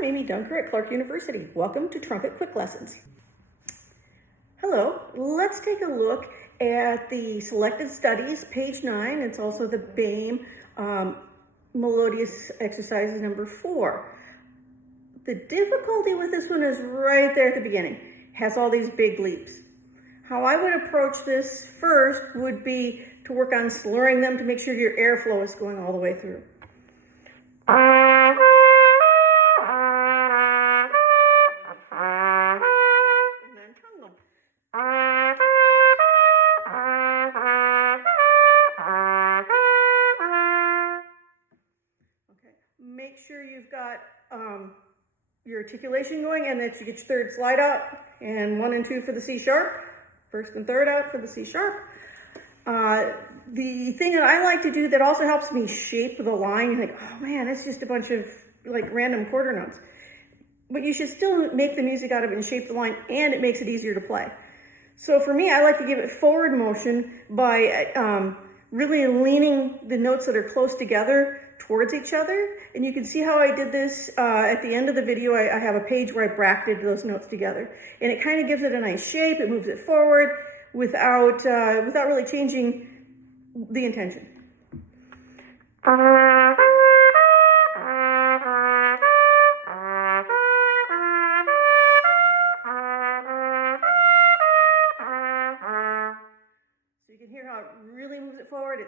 I'm Amy Dunker at Clarke University. Welcome to Trumpet Quick Lessons. Hello, let's take a look at the selected studies, page 9. It's also the Boehme melodious exercises number 4. The difficulty with this one is right there at the beginning. It has all these big leaps. How I would approach this first would be to work on slurring them to make sure your airflow is going all the way through. Make sure you've got your articulation going and that you get your third slide out and 1 and 2 for the C sharp, first and third out for the C sharp. The thing that I like to do that also helps me shape the line, you think, oh man, it's just a bunch of like random quarter notes. But you should still make the music out of it and shape the line, and it makes it easier to play. So for me, I like to give it forward motion by really leaning the notes that are close together towards each other. And you can see how I did this at the end of the video. I have a page where I bracketed those notes together. And it kind of gives it a nice shape. It moves it forward without really changing the intention. So you can hear how it really moves it forward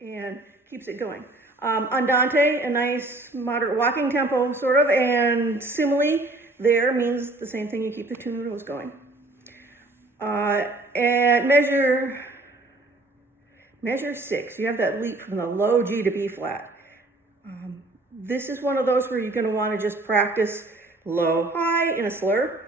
and keeps it going. Andante, a nice moderate walking tempo sort of, and simile there means the same thing, you keep the 2 noodles going. And measure 6, you have that leap from the low G to B flat. This is one of those where you're going to want to just practice low, high in a slur.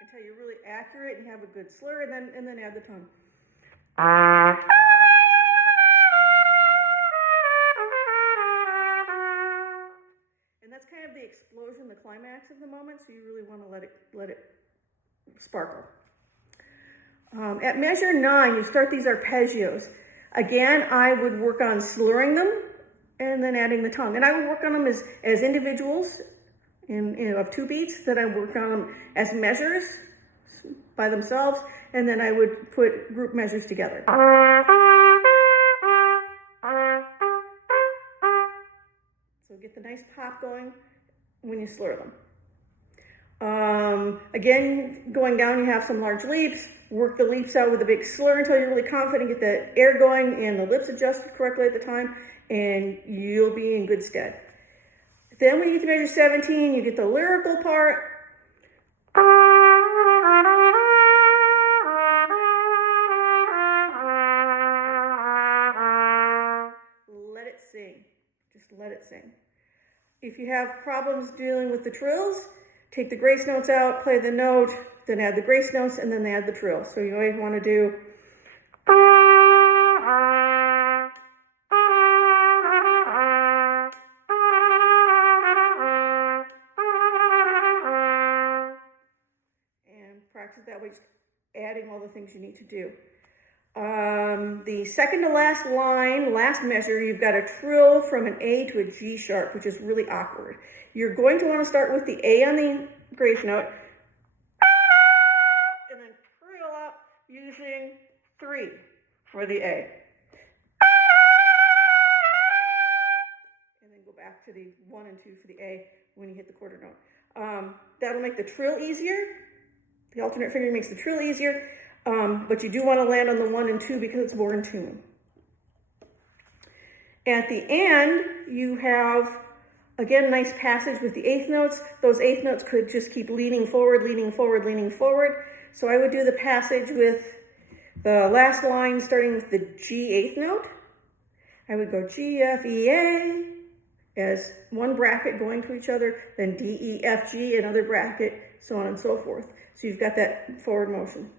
Until you're really accurate and have a good slur, and then add the tongue. And that's kind of the explosion, the climax of the moment, so you really want to let it sparkle. At measure 9, you start these arpeggios. Again, I would work on slurring them and then adding the tongue. And I would work on them as individuals of 2 beats, then I work on them as measures by themselves, and then I would put group measures together. So get the nice pop going when you slur them. Again, going down, you have some large leaps. Work the leaps out with a big slur until you're really confident. Get the air going and the lips adjusted correctly at the time, and you'll be in good stead. Then when you get to measure 17, you get the lyrical part. Let it sing. Just let it sing. If you have problems dealing with the trills, take the grace notes out, play the note, then add the grace notes, and then add the trill. So you always want to do practice that way, just adding all the things you need to do. The second to last line, last measure, you've got a trill from an A to a G sharp, which is really awkward. You're going to want to start with the A on the grace note, and then trill up using 3 for the A. And then go back to the 1 and 2 for the A when you hit the quarter note. That'll make the trill easier. The alternate finger makes the trill easier, but you do want to land on the 1 and 2 because it's more in tune. At the end, you have, again, nice passage with the 8th notes. Those 8th notes could just keep leaning forward, leaning forward, leaning forward. So I would do the passage with the last line starting with the G 8th note. I would go G, F, E, A as one bracket going to each other, then D, E, F, G, another bracket, so on and so forth. So you've got that forward motion.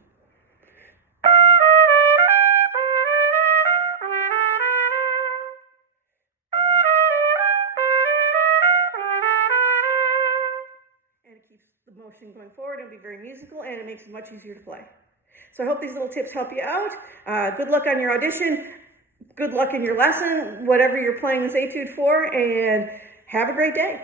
And it keeps the motion going forward. It'll be very musical, and it makes it much easier to play. So I hope these little tips help you out. Good luck on your audition. Good luck in your lesson, whatever you're playing this etude for, and have a great day.